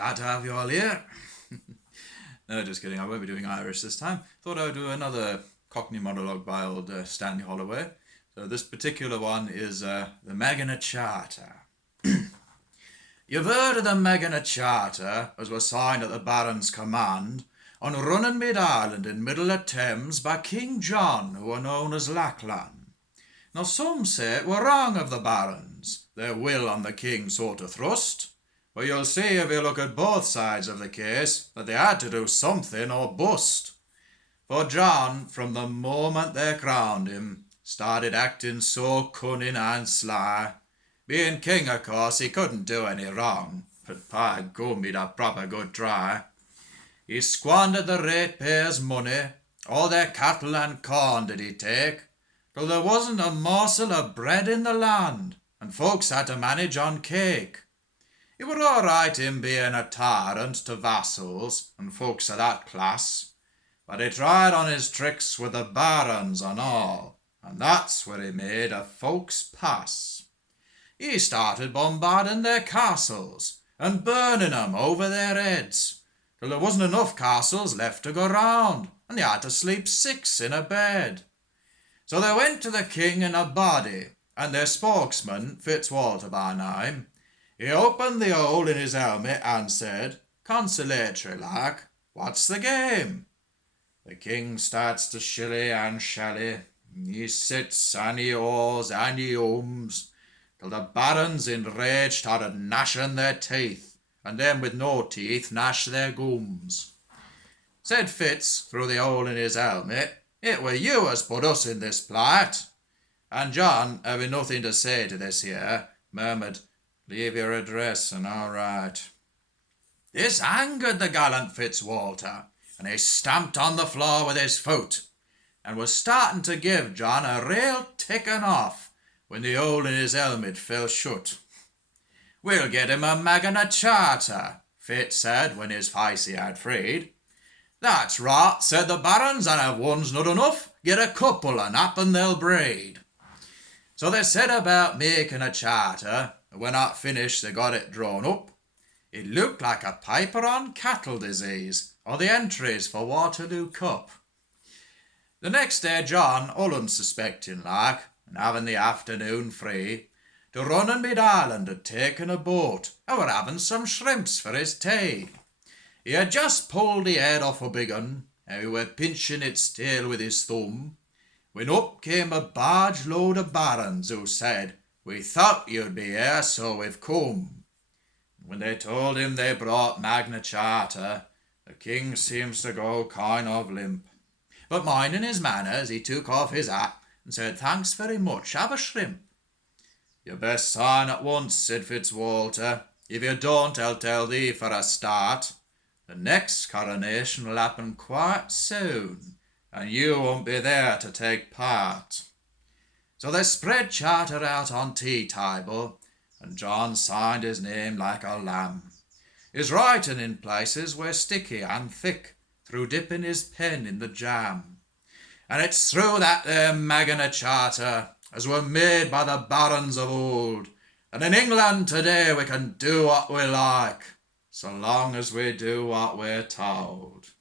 Glad to have you all here. No, just kidding. I won't be doing Irish this time. Thought I would do another Cockney monologue by old Stanley Holloway. So this particular one is the Magna Charter. You've heard of the Magna Charter, as was signed at the Baron's command, on running mid-Ireland in middle of Thames by King John, who were known as Lackland. Now some say it were wrong of the Barons, their will on the King sort of thrust, but you'll see if you look at both sides of the case that they had to do something or bust. For John, from the moment they crowned him, started acting so cunning and sly. Being king, of course, he couldn't do any wrong, but by gum, he'd a proper good try. He squandered the ratepayers' money, all their cattle and corn did he take, till there wasn't a morsel of bread in the land, and folks had to manage on cake. He were all right in being a tyrant to vassals and folks of that class, but he tried on his tricks with the barons and all, and that's where he made a folks pass. He started bombarding their castles and burning 'em over their heads, till there wasn't enough castles left to go round, and they had to sleep 6 in a bed. So they went to the king in a body, and their spokesman, Fitzwalter by name, he opened the hole in his helmet and said, consolatory like, "What's the game?" The king starts to shilly and shally. He sits and he haws and he hums, till the barons enraged started gnashing their teeth, and them with no teeth gnash their gums. Said Fitz through the hole in his helmet, "It were you as put us in this plight." And John, having nothing to say to this here, murmured, "Leave your address and all right." This angered the gallant Fitzwalter, and he stamped on the floor with his foot, and was starting to give John a real ticking off, when the hole in his helmet fell shut. "We'll get him a Magna Charter," Fitz said when his face he had freed. "That's right," said the barons, "and if one's not enough, get a couple and happen they'll breed." So they set about making a charter, and when that finished they got it drawn up. It looked like a paper on cattle disease, or the entries for Waterloo Cup. The next day John, all unsuspecting like, and having the afternoon free, to running mid-Ireland had taken a boat, and were having some shrimps for his tea. He had just pulled the head off a big un, and he were pinching its tail with his thumb, when up came a barge load of barons who said, "We thought you'd be here, so we've come." When they told him they brought Magna Charter, the king seems to go kind of limp. But minding his manners, he took off his hat and said, "Thanks very much, have a shrimp." "You best sign at once," said Fitzwalter. "If you don't, I'll tell thee for a start. The next coronation will happen quite soon, and you won't be there to take part." So they spread charter out on tea table, and John signed his name like a lamb. His writing in places were sticky and thick, through dipping his pen in the jam. And it's through that there Magna Charter, as were made by the barons of old, and in England today we can do what we like, so long as we do what we're told.